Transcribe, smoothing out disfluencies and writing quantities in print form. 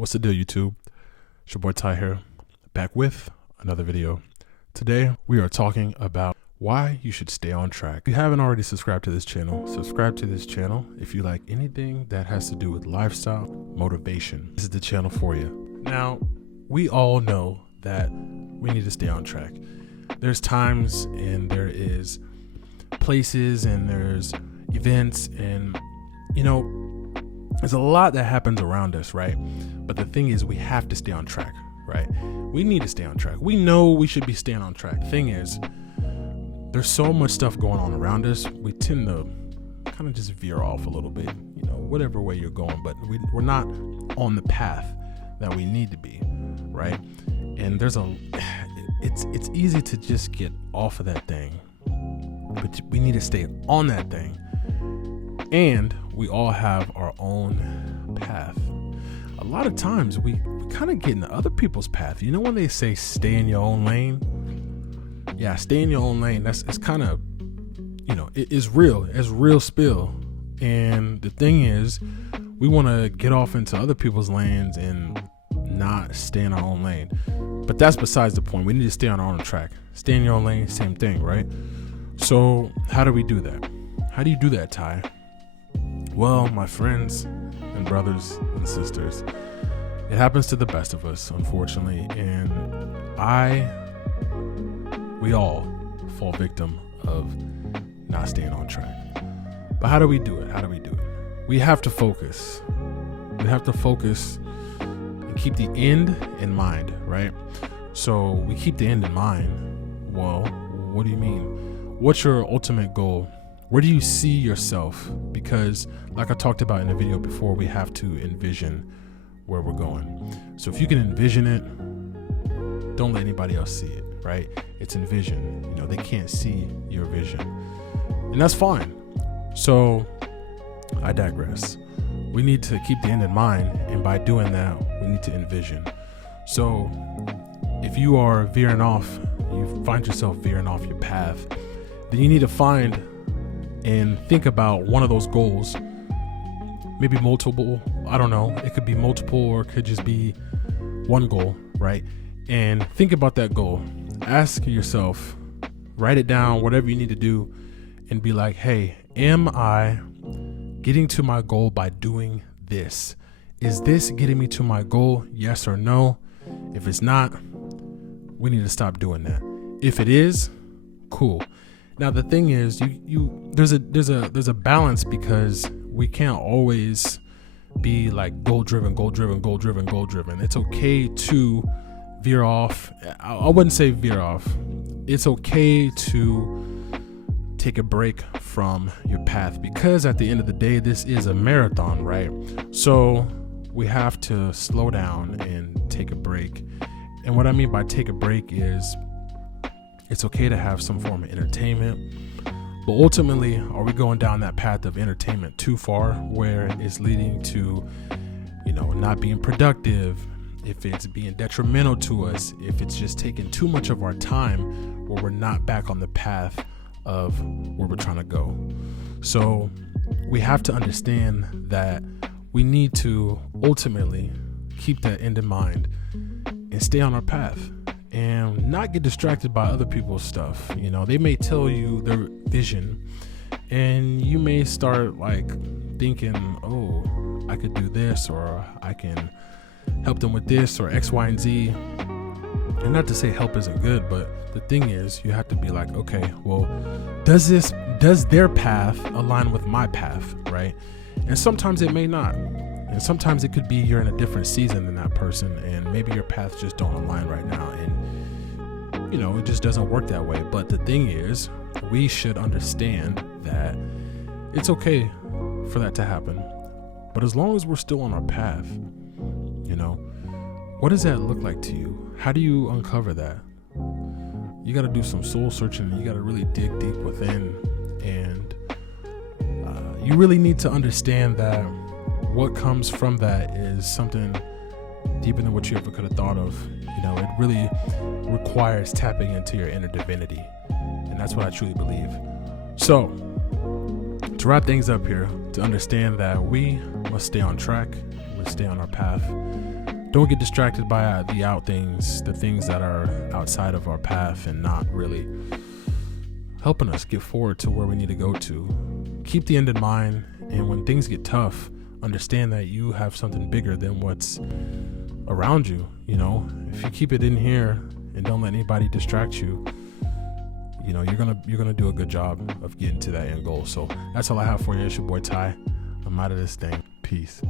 What's the deal, YouTube? It's your boy Ty here, back with another video. Today, we are talking about why you should stay on track. If you haven't already subscribed to this channel, subscribe to this channel. If you like anything that has to do with lifestyle, motivation, this is the channel for you. Now, we all know that we need to stay on track. There's times and there is places and there's events and, there's a lot that happens around us, right? But the thing is, we have to stay on track, right? We need to stay on track. We know we should be staying on track. Thing is, there's so much stuff going on around us. We tend to kind of just veer off a little bit, whatever way you're going, but we're not on the path that we need to be, right? And it's easy to just get off of that thing, but we need to stay on that thing. And we all have our own path. A lot of times we kind of get into other people's path. You know when they say stay in your own lane? Yeah, stay in your own lane. It's kind of, it's real. It's real spill. And the thing is, we want to get off into other people's lanes and not stay in our own lane. But that's besides the point. We need to stay on our own track. Stay in your own lane, same thing, right? So how do we do that? How do you do that, Ty? Well, my friends and brothers and sisters, it happens to the best of us, unfortunately, and we all fall victim of not staying on track. But how do we do it? We have to focus. We have to focus and keep the end in mind, right? So we keep the end in mind. Well, what do you mean? What's your ultimate goal? Where do you see yourself? Because like I talked about in the video before, we have to envision where we're going. So if you can envision it, don't let anybody else see it, right? It's envision. They can't see your vision. And that's fine. So I digress. We need to keep the end in mind. And by doing that, we need to envision. So if you are veering off, you find yourself veering off your path, then you need to find and think about one of those goals, maybe multiple. I don't know. It could be multiple or it could just be one goal, right? And think about that goal. Ask yourself, write it down, whatever you need to do, and be like, hey, am I getting to my goal by doing this? Is this getting me to my goal? Yes or no? If it's not, we need to stop doing that. If it is, cool. Now the thing is, there's a balance, because we can't always be like goal driven. It's okay to veer off. I wouldn't say veer off. It's okay to take a break from your path, because at the end of the day, this is a marathon, right? So we have to slow down and take a break. And what I mean by take a break is, it's okay to have some form of entertainment, but ultimately, are we going down that path of entertainment too far, where it's leading to, not being productive, if it's being detrimental to us, if it's just taking too much of our time, where we're not back on the path of where we're trying to go? So we have to understand that we need to ultimately keep that end in mind and stay on our path. And not get distracted by other people's stuff. They may tell you their vision, and you may start thinking, oh, I could do this, or I can help them with this, or X, Y, and Z. And not to say help isn't good, but the thing is, you have to be like, okay, well, does their path align with my path, right? And sometimes it may not. And sometimes it could be you're in a different season than that person, and maybe your paths just don't align right now, and it just doesn't work that way. But the thing is, we should understand that it's okay for that to happen. But as long as we're still on our path, what does that look like to you? How do you uncover that? You got to do some soul searching. You got to really dig deep within, and you really need to understand that what comes from that is something deeper than what you ever could have thought of. It really requires tapping into your inner divinity. And that's what I truly believe. So to wrap things up here, to understand that we must stay on track, we stay on our path, don't get distracted by the things that are outside of our path and not really helping us get forward to where we need to go to. Keep the end in mind, and when things get tough, understand that you have something bigger than what's around you. You know, if you keep it in here and don't let anybody distract you, you know, you're gonna do a good job of getting to that end goal. So that's all I have for you. It's your boy Ty. I'm out of this thing. Peace.